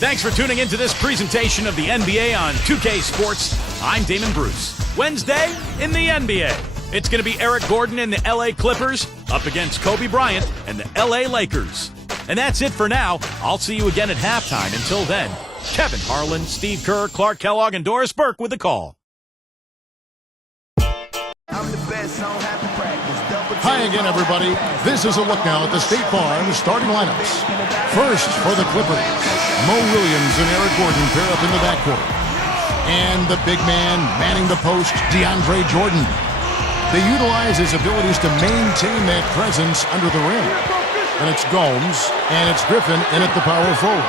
Thanks for tuning into this presentation of the NBA on 2K Sports. I'm Damon Bruce. Wednesday in the NBA. It's going to be Eric Gordon and the LA Clippers up against Kobe Bryant and the LA Lakers. And that's it for now. I'll see you again at halftime. Until then, Kevin Harlan, Steve Kerr, Clark Kellogg, and Doris Burke with the call. Hi again, everybody. This is a look now at the State Farm starting lineups. First, for the Clippers, Mo Williams and Eric Gordon pair up in the backcourt. And the big man manning the post, DeAndre Jordan. They utilize his abilities to maintain that presence under the rim. And it's Gomes, and it's Griffin in at the power forward.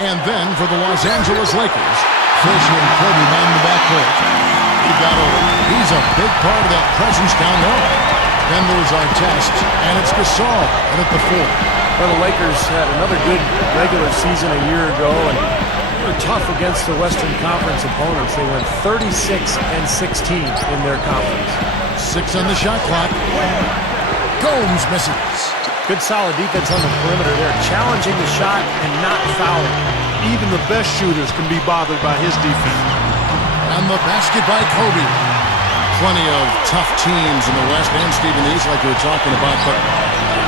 And then for the Los Angeles Lakers, Fisher and Kobe man the backcourt. He got over. He's a big part of that presence down low. Then there's Artest, and it's Gasol in at the four. Well, the Lakers had another good regular season a year ago, and they were tough against the Western Conference opponents. They went 36-16 in their conference. 6 on the shot clock. Gomes misses. Good solid defense on the perimeter there, challenging the shot and not fouling. Even the best shooters can be bothered by his defense. And the basket by Kobe. Plenty of tough teams in the West and Stephen East like we were talking about, but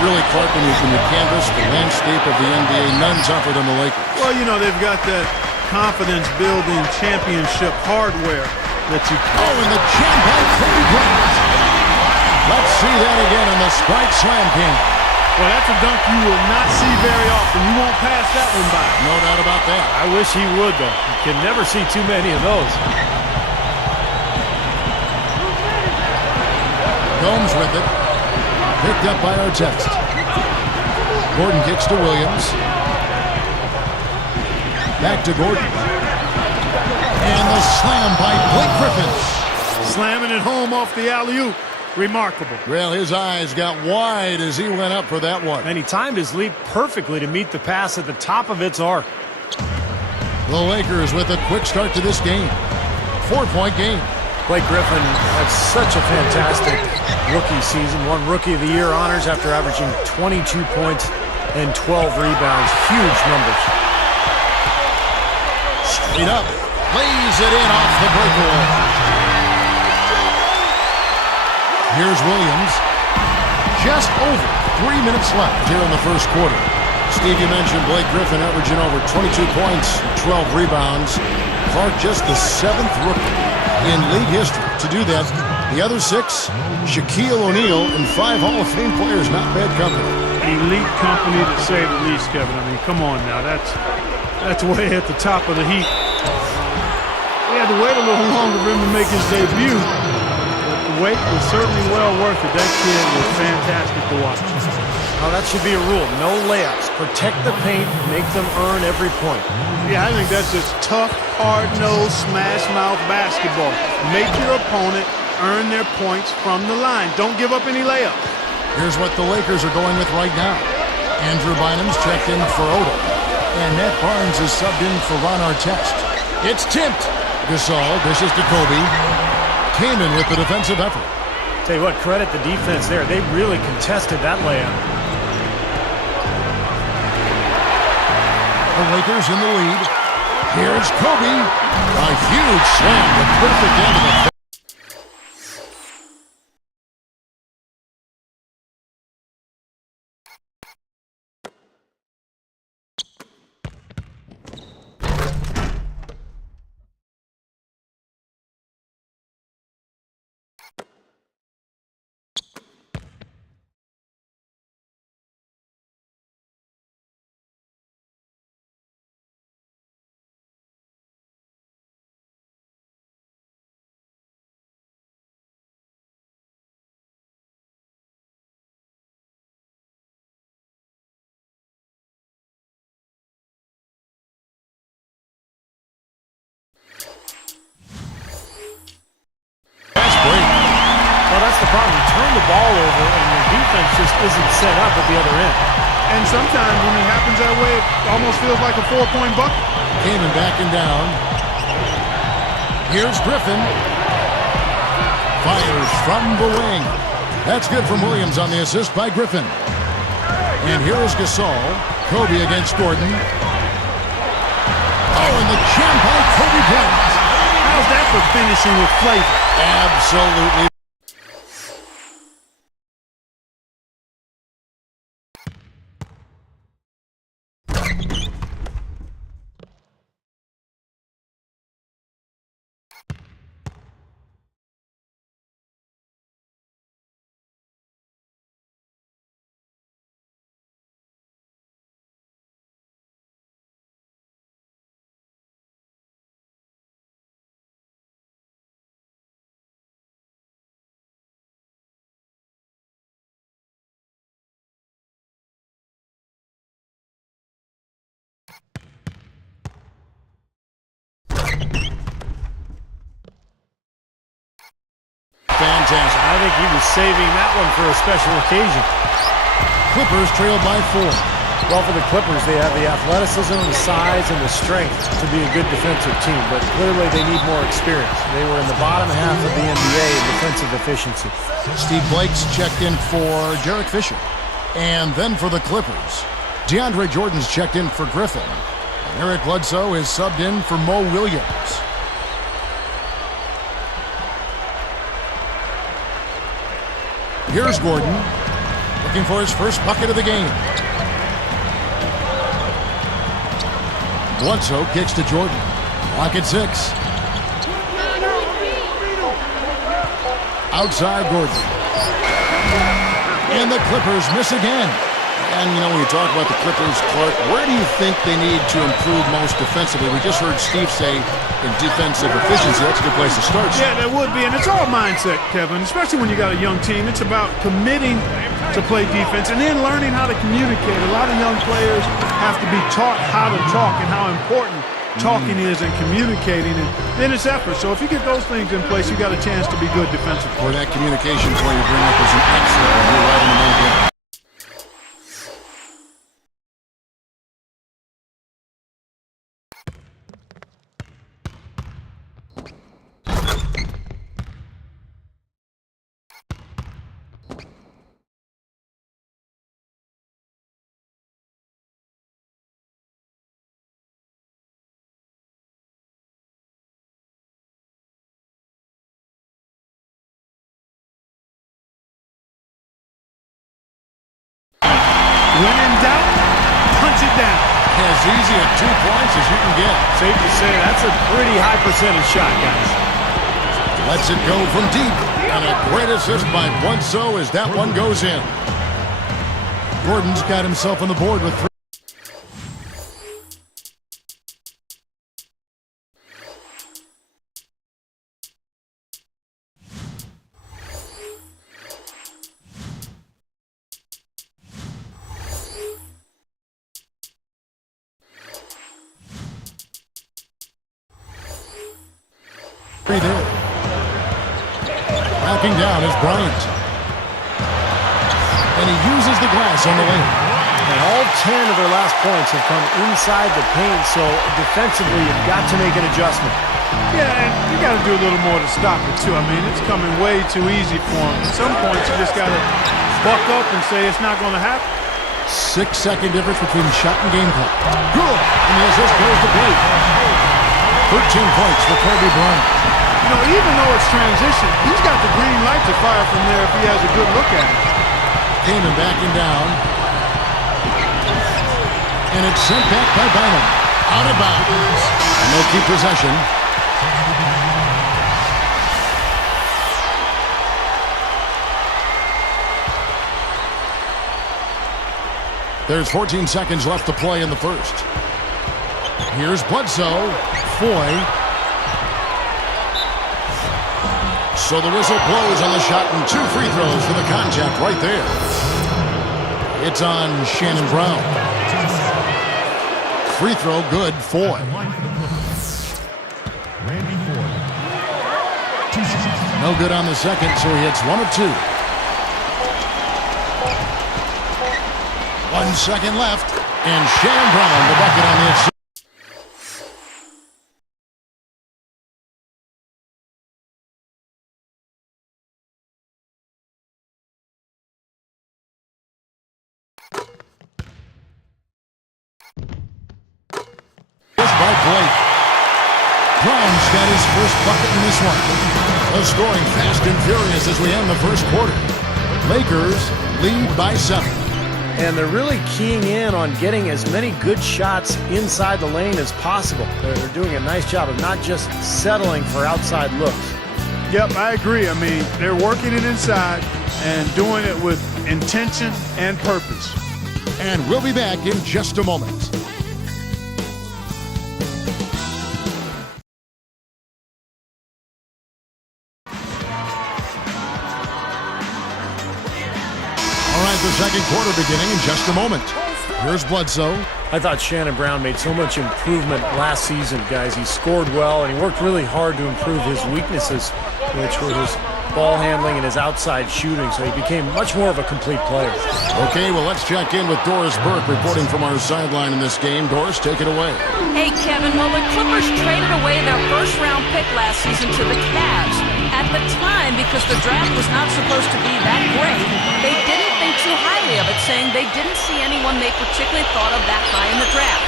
really, Clark, when you canvas the landscape of the NBA, none tougher than the Lakers. Well, you know, they've got that confidence-building championship hardware that you... Oh, and the jam by Kobe Bryant. Let's see that again in the Sprite Slam King. Well, that's a dunk you will not see very often. You won't pass that one by. No doubt about that. I wish he would, though. You can never see too many of those. Gomes with it. Picked up by Artest. Gordon kicks to Williams. Back to Gordon. And the slam by Blake Griffin. Slamming it home off the alley-oop. Remarkable. Well, his eyes got wide as he went up for that one. And he timed his leap perfectly to meet the pass at the top of its arc. The Lakers with a quick start to this game. 4-point game. Blake Griffin had such a fantastic rookie season. Won Rookie of the Year honors after averaging 22 points and 12 rebounds. Huge numbers. Straight up. Lays it in off the breakaway. Here's Williams. Just over 3 minutes left here in the first quarter. Steve, you mentioned Blake Griffin averaging over 22 points, 12 rebounds. Clark, just the 7th rookie in league history to do that. The other 6, Shaquille O'Neal and 5 Hall of Fame players. Not bad company. Elite company to say the least, Kevin. I mean, come on now. That's way at the top of the heap. He had to wait a little longer for him to make his debut. But the wait was certainly well worth it. That kid was fantastic to watch. Now that should be a rule. No layups. Protect the paint. Make them earn every point. Yeah, I think that's just tough, hard-nosed, smash-mouth basketball. Make your opponent earn their points from the line. Don't give up any layups. Here's what the Lakers are going with right now. Andrew Bynum's checked in for Odo. And Nat Barnes is subbed in for Ron Artest. It's tipped. Gasol dishes to Kobe. Kaman with the defensive effort. Tell you what, credit the defense there. They really contested that layup. The Lakers in the lead. Here's Kobe. A huge slam. The perfect end of the... That's the problem. You turn the ball over and your defense just isn't set up at the other end. And sometimes when it happens that way, it almost feels like a 4-point bucket. Kaman backing down. Here's Griffin. Fires from the wing. That's good from Williams on the assist by Griffin. And here is Gasol. Kobe against Gordon. and the jam-pack Kobe Bryant. How's that for finishing with flavor? Absolutely. Fantastic. I think he was saving that one for a special occasion. Clippers trailed by 4. Well, for the Clippers, they have the athleticism, the size, and the strength to be a good defensive team, but clearly they need more experience. They were in the bottom half of the NBA in defensive efficiency. Steve Blake's checked in for Derek Fisher. And then for the Clippers, DeAndre Jordan's checked in for Griffin. And Eric Bledsoe is subbed in for Mo Williams. Here's Gordon, looking for his first bucket of the game. Bledsoe kicks to Jordan. Clock at 6. Outside Gordon. And the Clippers miss again. And, you know, when you talk about the Clippers, Clark, where do you think they need to improve most defensively? We just heard Steve say in defensive efficiency, that's a good place to start. Yeah, that would be, and it's all mindset, Kevin, especially when you got a young team. It's about committing to play defense and then learning how to communicate. A lot of young players have to be taught how to talk and how important talking is and communicating, and then it's effort. So if you get those things in place, you got a chance to be good defensively. Or that communication point you bring up is an excellent one. You're right in the moment. When in doubt, punch it down. As easy at 2 points as you can get. Safe to say that's a pretty high percentage shot, guys. Lets it go from deep. And a great assist by Bledsoe as that one goes in. Gordon's got himself on the board with 3. There. Backing down is Bryant. And he uses the glass on the lane. And all 10 of their last points have come inside the paint, so defensively you've got to make an adjustment. Yeah, and you got to do a little more to stop it, too. I mean, it's coming way too easy for them. At some points, you just got to buck up and say it's not going to happen. 6-second difference between shot and game clock. Good. And the assist goes to Blake. 13 points for Kobe Bryant. You know, even though it's transition, he's got the green light to fire from there if he has a good look at it. Kaman backing down. And it's sent back by Bynum. Out of bounds. And they'll keep possession. There's 14 seconds left to play in the first. Here's Bledsoe. Foy. So the whistle blows on the shot and 2 free throws for the contact right there. It's on Shannon Brown. Free throw good, Foy. No good on the second, so he hits 1 of 2. 1 second left, and Shannon Brown the bucket on the inside. By Blake. Brown's got his first bucket in this one. The scoring fast and furious as we end the first quarter. Lakers lead by 7. And they're really keying in on getting as many good shots inside the lane as possible. They're doing a nice job of not just settling for outside looks. Yep, I agree. I mean, they're working it inside and doing it with intention and purpose. And we'll be back in just a moment. All right, the second quarter beginning in just a moment. Here's Bledsoe. I thought Shannon Brown made so much improvement last season, guys. He scored well, and he worked really hard to improve his weaknesses, which were his ball handling and his outside shooting, so he became much more of a complete player. Okay, well, let's check in with Doris Burke reporting from our sideline in this game. Doris, take it away. Hey, Kevin. Well, the Clippers traded away their first-round pick last season to the Cavs. At the time, because the draft was not supposed to be that great, they didn't think too highly of it, saying they didn't see anyone they particularly thought of that high in the draft.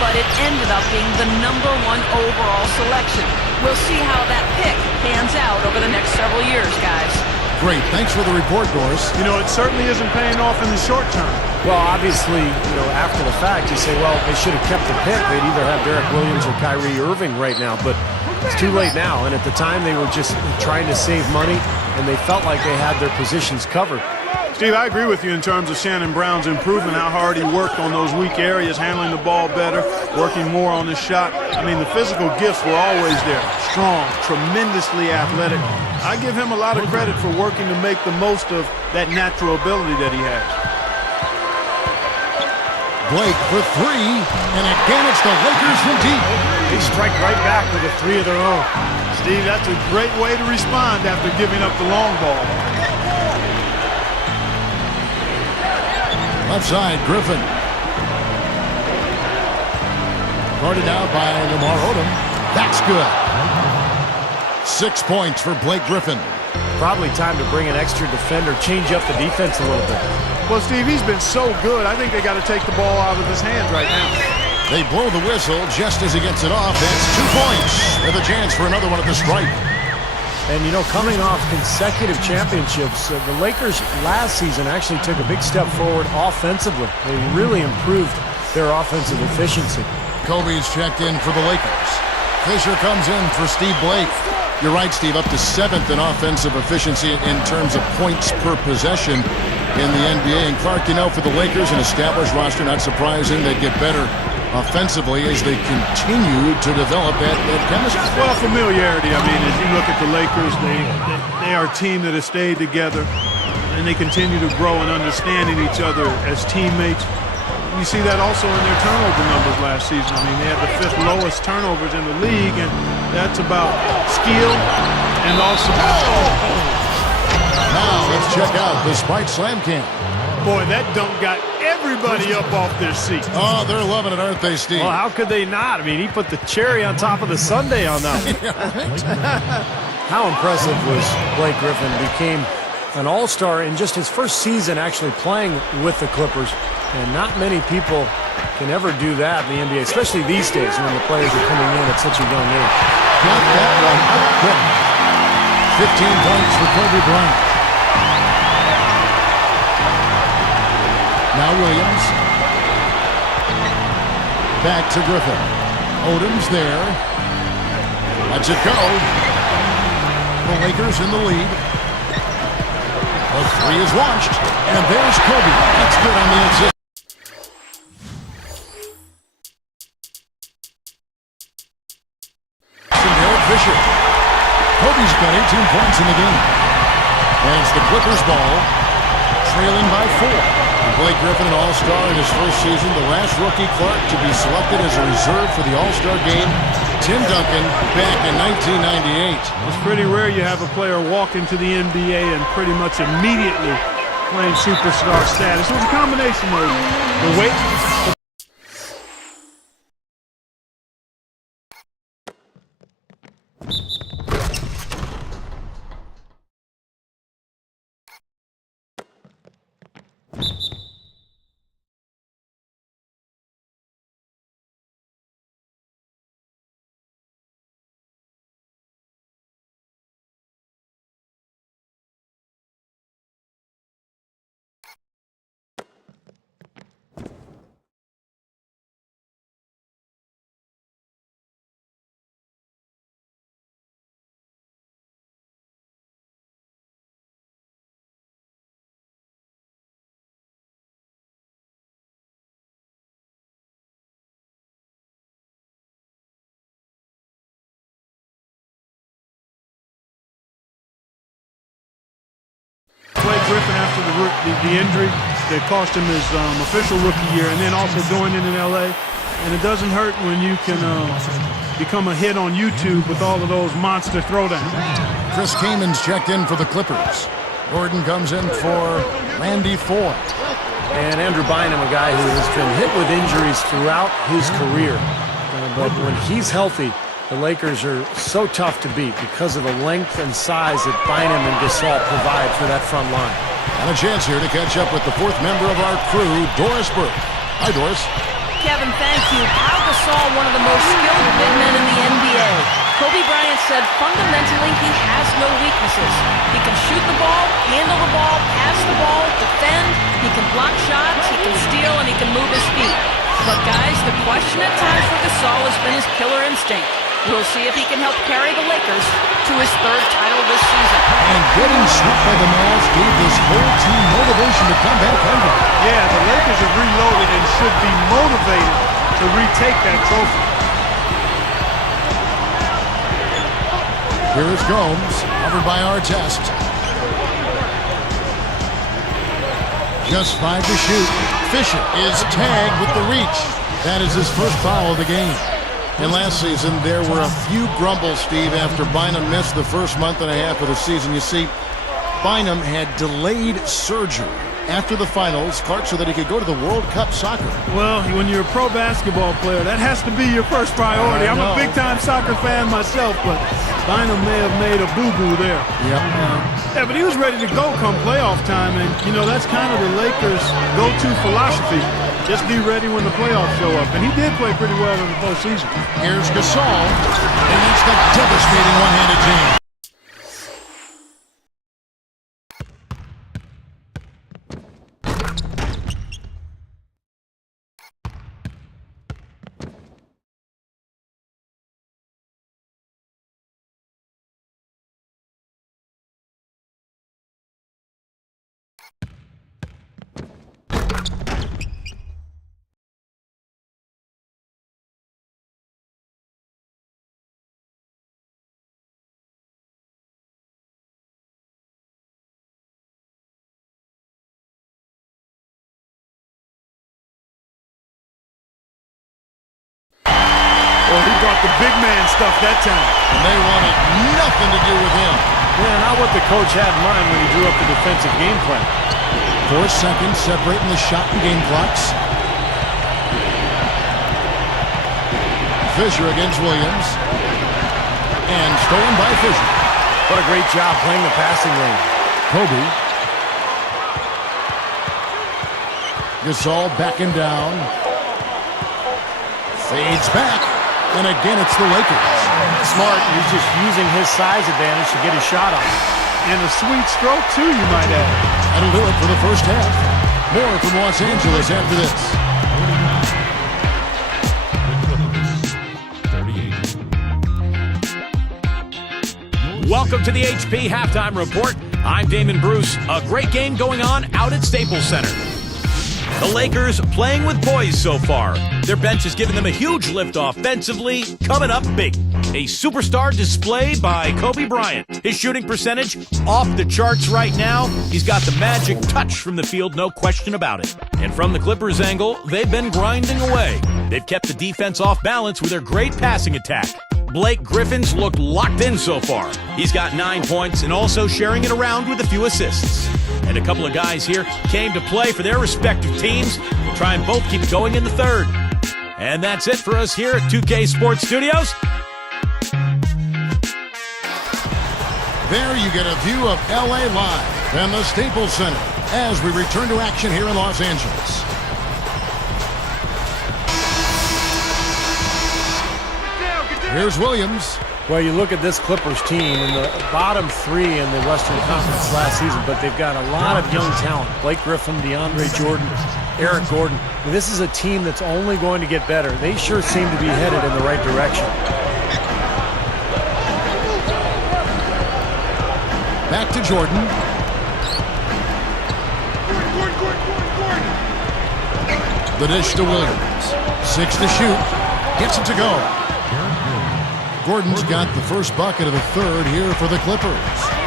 But it ended up being the #1 overall selection. We'll see how that pick pans out over the next several years, guys. Great. Thanks for the report, Doris. You know, it certainly isn't paying off in the short term. Well, obviously, after the fact, you say, well, they should have kept the pick. They'd either have Derek Williams or Kyrie Irving right now, but it's too late now. And at the time, they were just trying to save money, and they felt like they had their positions covered. Steve, I agree with you in terms of Shannon Brown's improvement, how hard he worked on those weak areas, handling the ball better, working more on his shot. I mean, the physical gifts were always there. Strong, tremendously athletic. I give him a lot of credit for working to make the most of that natural ability that he has. Blake for 3, and again it's the Lakers from deep. They strike right back with a 3 of their own. Steve, that's a great way to respond after giving up the long ball. Left side, Griffin. Guarded out by Lamar Odom. That's good. 6 points for Blake Griffin. Probably time to bring an extra defender, change up the defense a little bit. Well, Steve, he's been so good. I think they got to take the ball out of his hands right now. They blow the whistle just as he gets it off. That's 2 points with a chance for another one at the stripe. And, coming off consecutive championships, the Lakers last season actually took a big step forward offensively. They really improved their offensive efficiency. Kobe's checked in for the Lakers. Fisher comes in for Steve Blake. You're right, Steve, up to 7th in offensive efficiency in terms of points per possession in the NBA. And Clark, for the Lakers, an established roster, not surprising, they'd get better offensively as they continue to develop that chemistry. Well, familiarity. I mean, as you look at the Lakers, they are a team that has stayed together, and they continue to grow and understanding each other as teammates. You see that also in their turnover numbers last season. I mean, they had the 5th lowest turnovers in the league, and that's about skill and also... Now, let's check out the Spike Slam Cam. Boy, that dunk got everybody up off their seats. Oh, they're loving it, aren't they, Steve? Well, how could they not? I mean, he put the cherry on top of the sundae on that one. How impressive was Blake Griffin? Became an all-star in just his first season actually playing with the Clippers. And not many people can ever do that in the NBA, especially these days when the players are coming in at such a young age. Got that one up quick. 15 points for Kobe Bryant. Now Williams. Back to Griffin. Odom's there. Lets it go. The Lakers in the lead. The 3 is launched. And there's Kobe. That's good on the inside. Fisher. Kobe's got 18 points in the game. And it's the Clippers ball, trailing by 4. And Blake Griffin, an all-star in his first season, the last rookie, Clark, to be selected as a reserve for the All-Star game. Tim Duncan back in 1998. It's pretty rare you have a player walk into the NBA and pretty much immediately claim superstar status. It was a combination of the weight, Griffin after the injury that cost him his official rookie year, and then also going into L.A. And it doesn't hurt when you can become a hit on YouTube with all of those monster throwdowns. Chris Kaman's checked in for the Clippers. Gordon comes in for Randy Ford. And Andrew Bynum, a guy who has been hit with injuries throughout his career. But when he's healthy, the Lakers are so tough to beat because of the length and size that Bynum and Gasol provide for that front line. And a chance here to catch up with the fourth member of our crew, Doris Burke. Hi, Doris. Kevin, thank you. Pau Gasol, one of the most skilled big men in the NBA. Kobe Bryant said fundamentally he has no weaknesses. He can shoot the ball, handle the ball, pass the ball, defend, he can block shots, he can steal, and he can move his feet. But guys, the question at times for Gasol has been his killer instinct. We'll see if he can help carry the Lakers to his third title this season. And getting swept by the Mavs gave this whole team motivation to come back hungry. Yeah, the Lakers have reloaded and should be motivated to retake that trophy. Here is Gomes, covered by Artest. Just 5 to shoot. Fisher is tagged with the reach. That is his first foul of the game. And last season, there were a few grumbles, Steve, after Bynum missed the first month and a half of the season. You see, Bynum had delayed surgery after the finals, Clark, so that he could go to the World Cup soccer. Well, when you're a pro basketball player, that has to be your first priority. I'm a big-time soccer fan myself, but Bynum may have made a boo-boo there. Yep. Yeah, but he was ready to go come playoff time, and, you know, that's kind of the Lakers' go-to philosophy. Just be ready when the playoffs show up. And he did play pretty well in the postseason. Here's Gasol, and that's the devastating one-handed jam. Well, he brought the big man stuff that time. And they wanted nothing to do with him. Yeah, not what the coach had in mind when he drew up the defensive game plan. 4 seconds separating the shot and game clocks. Fisher against Williams. And stolen by Fisher. What a great job playing the passing lane. Kobe. Gasol backing down. Fades back. And again, it's the Lakers. Smart. He's just using his size advantage to get his shot off. And a sweet stroke, too, you might add. That'll do it for the first half. More from Los Angeles after this. Welcome to the HP Halftime Report. I'm Damon Bruce. A great game going on out at Staples Center. The Lakers playing with poise so far. Their bench has given them a huge lift offensively, coming up big. A superstar displayed by Kobe Bryant. His shooting percentage off the charts right now. He's got the magic touch from the field, no question about it. And from the Clippers' angle, they've been grinding away. They've kept the defense off balance with their great passing attack. Blake Griffin's looked locked in so far. He's got 9 points and also sharing it around with a few assists. And a couple of guys here came to play for their respective teams. We'll try and both keep it going in the third. And that's it for us here at 2K Sports Studios. There you get a view of LA live and the Staples Center as we return to action here in Los Angeles. Here's Williams. Well, you look at this Clippers team in the bottom 3 in the Western Conference last season, but they've got a lot of young talent. Blake Griffin, DeAndre Jordan, Eric Gordon. This is a team that's only going to get better. They sure seem to be headed in the right direction. Back to Jordan. The dish to Williams. 6 to shoot. Gets it to go. Gordon's got the first bucket of the third here for the Clippers.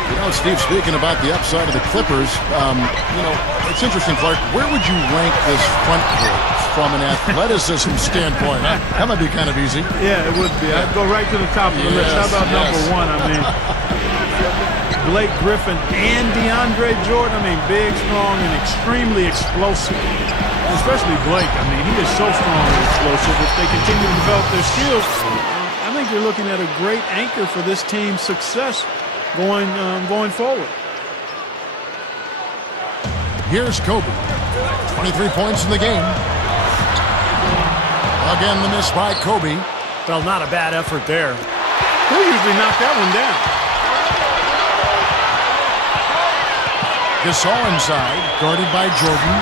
You know, Steve, speaking about the upside of the Clippers, you know, it's interesting, Clark. Where would you rank this front court from an athleticism standpoint? That might be kind of easy. Yeah, it would be. I'd go right to the top of the list. How about number one? I mean, Blake Griffin and DeAndre Jordan. I mean, big, strong, and extremely explosive. Especially Blake. I mean, he is so strong and explosive. If they continue to develop their skills, I think you're looking at a great anchor for this team's success going forward. Here's Kobe. 23 points in the game. Again, the miss by Kobe. Well, not a bad effort there. He'll usually knock that one down. Gasol inside, guarded by Jordan.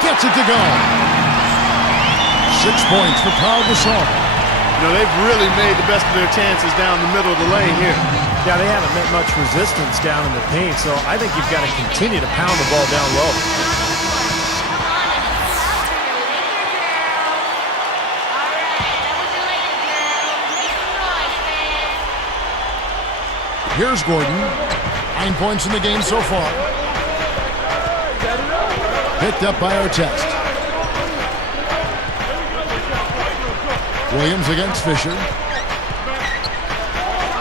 Gets it to go. 6 points for Pau Gasol. You know, they've really made the best of their chances down the middle of the lane here. Yeah, they haven't met much resistance down in the paint, so I think you've got to continue to pound the ball down low. Here's Gordon. 9 points in the game so far. Picked up by Artest. Williams against Fisher.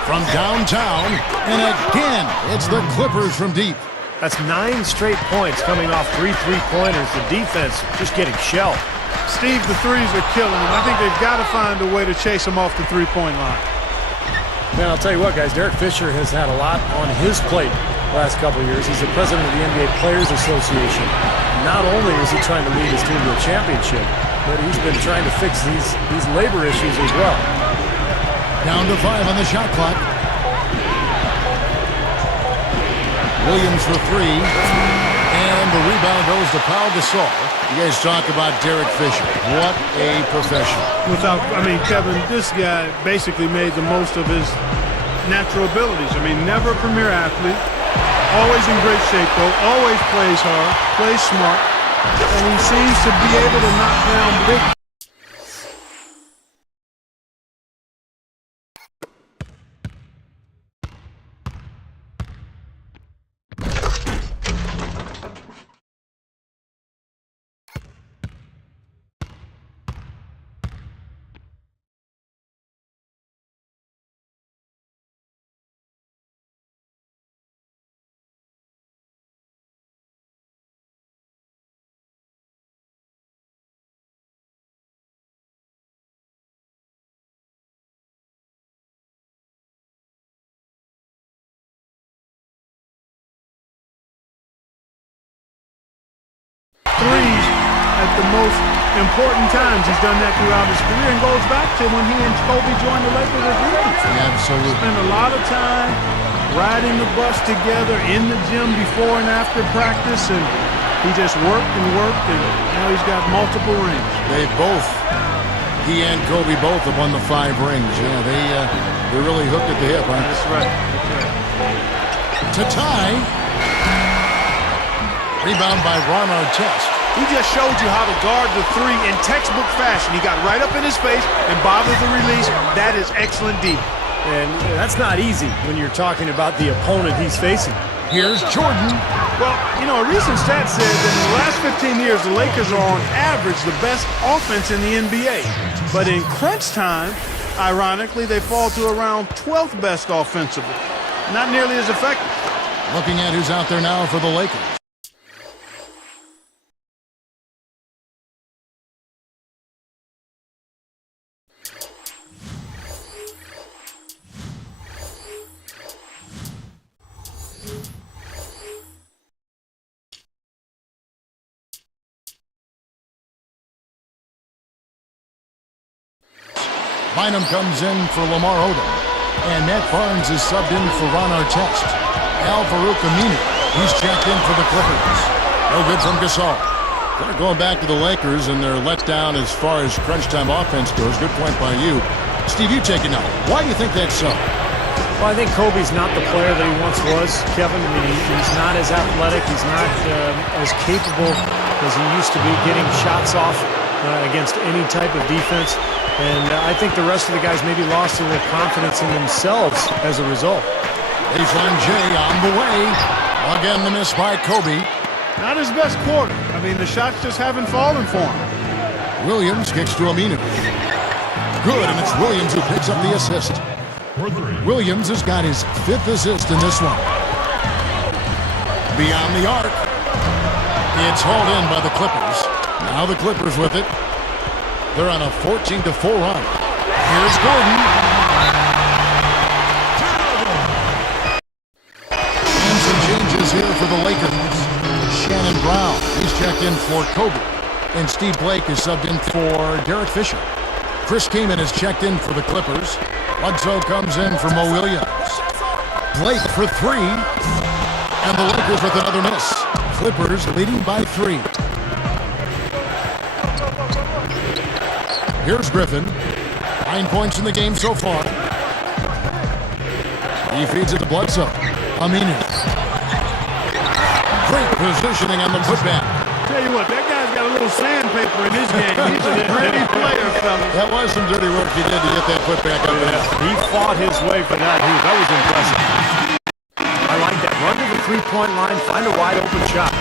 From downtown, and again, it's the Clippers from deep. That's 9 straight points coming off 3 3-pointers. The defense just getting shelled. Steve, the threes are killing them. I think they've got to find a way to chase them off the three-point line. Man, I'll tell you what, guys, Derek Fisher has had a lot on his plate the last couple of years. He's the president of the NBA Players Association. Not only is he trying to lead his team to a championship, but he's been trying to fix these labor issues as well. Down to 5 on the shot clock. Williams for 3. And the rebound goes to Pau Gasol. You guys talk about Derek Fisher. What a professional. Kevin, this guy basically made the most of his natural abilities. I mean, never a premier athlete. Always in great shape, though. Always plays hard, plays smart. And he seems to be able to knock down big. Threes at the most important times. He's done that throughout his career and goes back to when he and Kobe joined the Lakers as rookies. Absolutely. Spent a lot of time riding the bus together in the gym before and after practice, and he just worked, and now he's got multiple rings. He and Kobe both have won the 5 rings. Yeah, they're really hooked at the hip, huh? That's right. To tie. Rebound by Ron Artest. He just showed you how to guard the 3 in textbook fashion. He got right up in his face and bothered the release. That is excellent D. And that's not easy when you're talking about the opponent he's facing. Here's Jordan. Well, you know, a recent stat said that in the last 15 years, the Lakers are on average the best offense in the NBA. But in crunch time, ironically, they fall to around 12th best offensively. Not nearly as effective. Looking at who's out there now for the Lakers. Bynum comes in for Lamar Odom. And Matt Barnes is subbed in for Ron Artest. Al-Farouq Aminu, he's checked in for the Clippers. No good from Gasol. Kind of going back to the Lakers and their letdown as far as crunch time offense goes. Good point by you. Steve, you take it now. Why do you think that's so? Well, I think Kobe's not the player that he once was, Kevin. I mean, he's not as athletic. He's not as capable as he used to be getting shots off against any type of defense. And I think the rest of the guys maybe lost a little confidence in themselves as a result. Baseline J on the way. Again, the miss by Kobe. Not his best quarter. I mean, the shots just haven't fallen for him. Williams kicks to Aminu. Good, and it's Williams who picks up the assist. Williams has got his 5th assist in this one. Beyond the arc. It's hauled in by the Clippers. Now the Clippers with it. They're on a 14-4 run. Here's Gordon. And some changes here for the Lakers. Shannon Brown, he's checked in for Kobe. And Steve Blake is subbed in for Derek Fisher. Chris Kaman is checked in for the Clippers. Bledsoe comes in for Mo Williams. Blake for 3. And the Lakers with another miss. Clippers leading by 3. Here's Griffin. 9 points in the game so far. He feeds it to Bledsoe. Aminu. Great positioning on the putback. Tell you what, that guy's got a little sandpaper in his game. He's a gritty player, fellas. That was some dirty work he did to get that putback up there. He fought his way for that hoop. That was impressive. I like that. Run to the three-point line, find a wide open shot.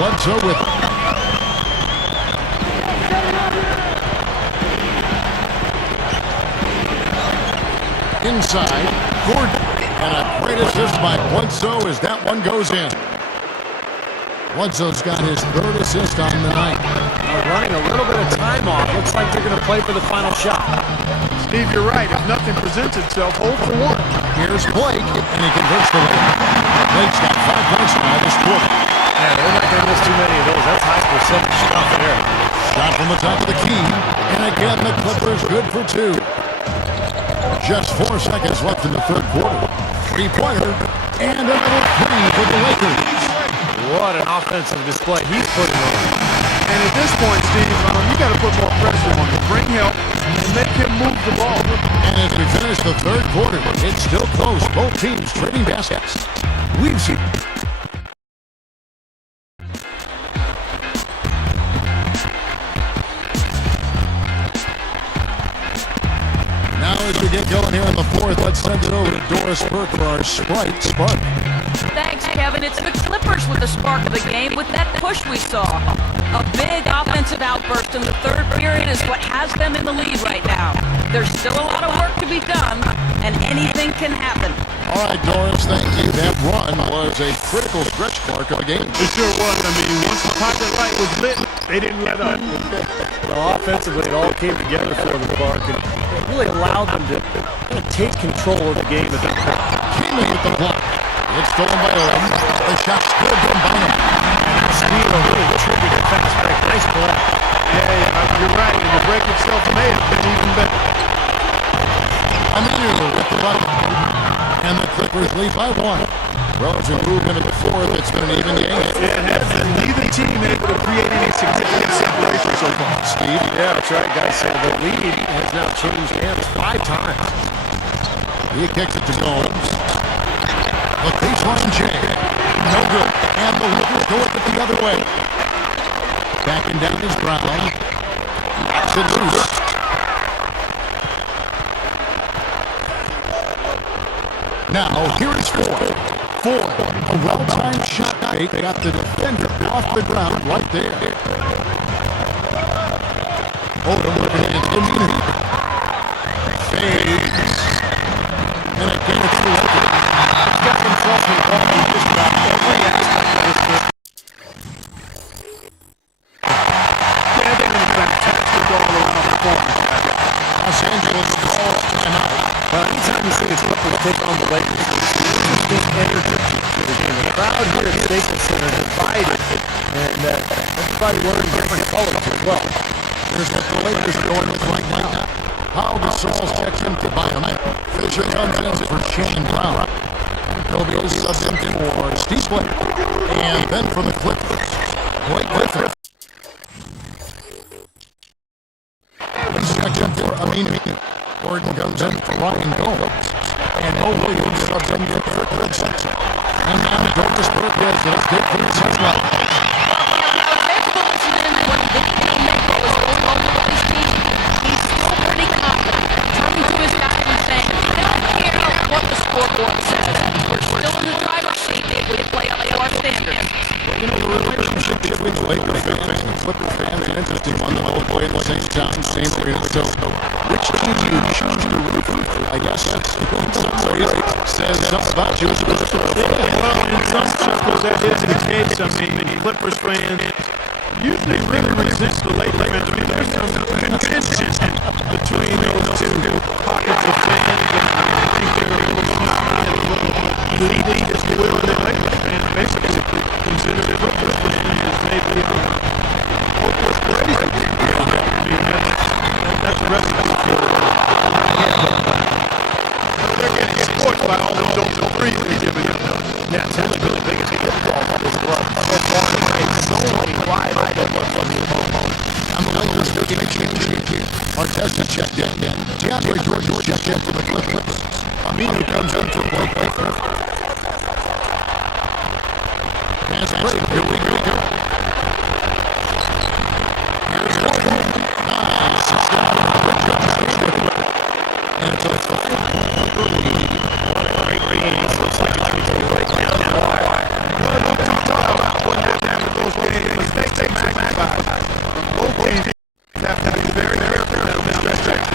Bledsoe with it. Inside, Gordon. And a great assist by Bledsoe as that one goes in. Bledsoe's got his 3rd assist on the night. Running a little bit of time off. Looks like they're going to play for the final shot. Steve, you're right. If nothing presents itself, hold for 1. Here's Blake, and he converts the lead. Blake's got 5 points now this quarter. Yeah, they're not going to miss too many of those. That's high percentage stuff there. Shot from the top of the key. And again, the Clippers good for 2. Just 4 seconds left in the 3rd quarter. 3-pointer. And another 3 for the Lakers. What an offensive display he's putting on. And at this point, Steve, you got to put more pressure on him. Bring help and make him move the ball. And as we finish the 3rd quarter, it's still close. Both teams trading baskets. We've seen. Now as we get going here in the 4th, let's send it over to Doris Burke for our Sprite Spark. Thanks, Kevin. It's the Clippers with the spark of the game with that push we saw. A big offensive outburst in the 3rd period is what has them in the lead right now. There's still a lot of work to be done, and anything can happen. All right, Doris, thank you. That run was a critical stretch mark of the game. It sure was. I mean, once the pocket light was lit, they didn't let up. Well, offensively, it all came together for the Spark, and it really allowed them to kind of take control of the game at that point. Keelan with the block. It's stolen by Owen. The shot's good from Bynum. And Steele really triggered a fast break. Nice play. Yeah, you're right. And the break itself may have been even better. Aminu with the bucket. And the Clippers lead by 1. Well, as we move into the 4th, it's been an even game. Yeah, it has been. Neither team able to create any significant separation so far. Steve? Yeah, that's right, guys. So the lead has now changed hands 5 times. He kicks it to Gomes. The baseline J. No good. And the Lakers go with it the other way. Backing down is Brown. Knocks it loose. Now, here is Ford. Ford, a well-timed shot fake, got the defender off the ground right there. Odom looking against Aminu. Fades. And again, it's the Lakers. He's got himself involved in just about every aspect of this game. Yeah, they've been fantastic all-around performance. Los Angeles calls timeout. Well, anytime you see the Clippers take on the Lakers, there's interesting energy to the game. The crowd here at Staples Center is divided, and everybody wearing different colors as well. Here's what the Lakers are going with right now. Pau Gasol checks in to Bynum. Fisher comes in for Shannon Brown. Kobe is subbed in for Steve Blake. And then for the Clippers, Blake Griffin. He's checked in for Aminu. Gordon comes in for Ryan Gomes. And Mo Williams subs in for Chris Simpson. And now Doris Burke is going to take for the second round. I was able to listen in when Vinny Mayo was going over with his team. He's still pretty confident, turning to his guys and saying, I don't care what the scoreboard says. to our standards. You know, the relationship between the Lakers fans and the Clippers fans is an interesting one. They all play in the same town, same arena. So, which team do you choose to root for? I guess that's, in some ways, says something about you as a person. Well, in some circles, that is the case. I mean, Clippers fans usually really resist the Lakers fans. I mean, there's some contention between those two pockets of fans. And I think they're a little elite, if you will, the Lakers fans basically consider the Clippers fans as maybe hopeless crazy. I mean, that's a recipe for they're getting scorched by all those don't agree with each other. Yeah, it's really big as football on this club. So far, it's so many wide open looks on the opponent. I'm the Lakers here. Artest checked in. DeAndre Jordan checked in for the Clippers. Aminu comes in for Blake Griffin. Fast break. Here we go. Here's Jordan. Nice. And it's a 4-point lead. Looks like it's going to be right now. What happened in those games? Mistakes they magnified. Both games have to be very careful down the stretch.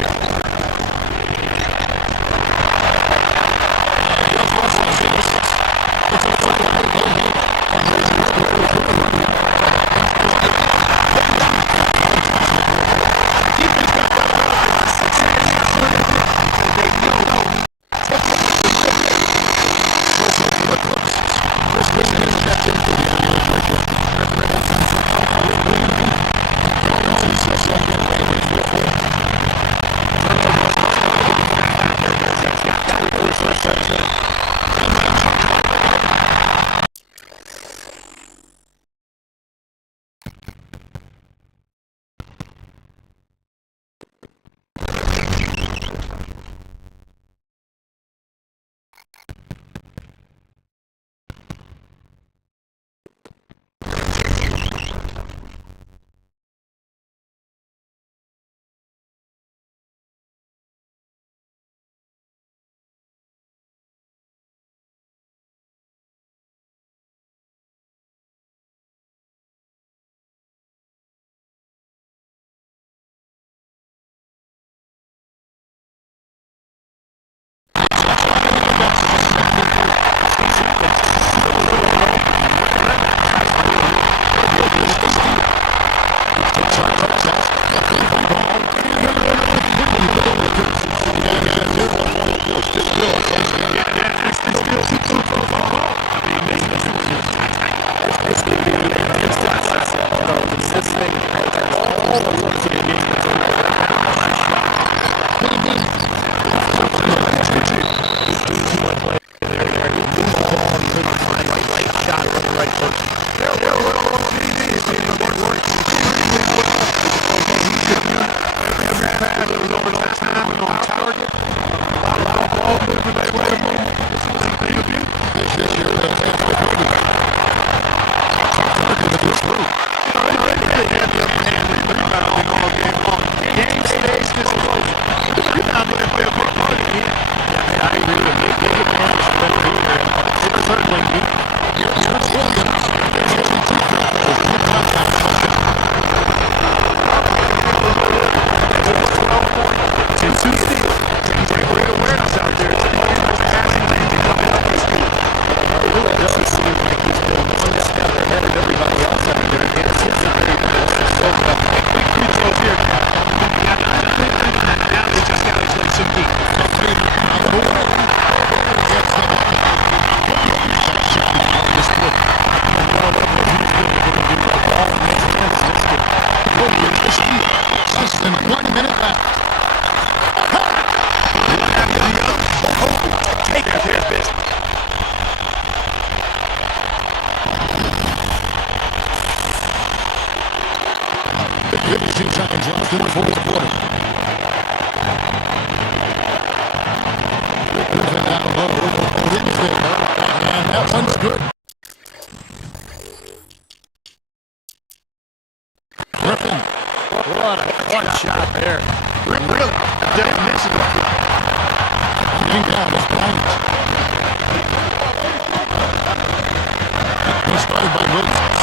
Williams.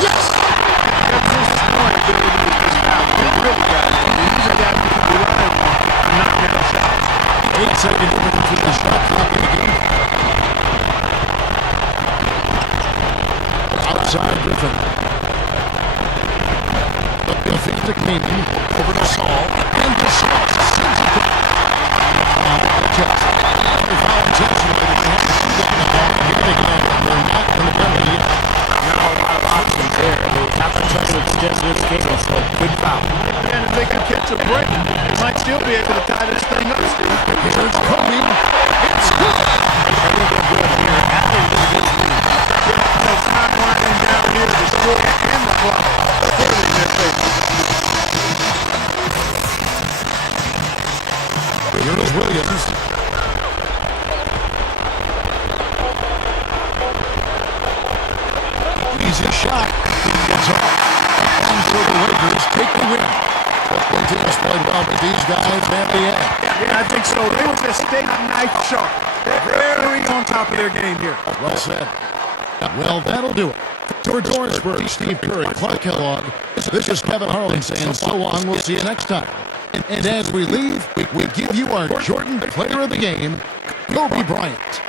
Yes! Eight-second difference with the shot clock in the game. Outside Griffin. The feed to Keenan. Over to Saul. And to Saul. Sends it to the chest. They foul intentionally. They have to shoot it in the ball. Here they go. They're not going to bury it. Now a lot of options there. They have to try to extend this game, so good foul. And if they could catch a break, they might still be able to tie this thing up, Steve. Here's Kobe. It's good. Everything good here. Adding to this lead. No time winding down here to score and the clock. Put it in their face. Here's Williams. Easy shot. It's off. And for the Lakers, take the win. The team's played well, but these guys have the edge. Yeah, I think so. They were just staying nice sharp. They're very on top of their game here. Well said. Well, that'll do it. For Georgesburg, Steve Curry, Clark Kellogg, this is Kevin Harlan saying so long. We'll see you next time. And as we leave, we give you our Jordan Player of the Game, Kobe Bryant.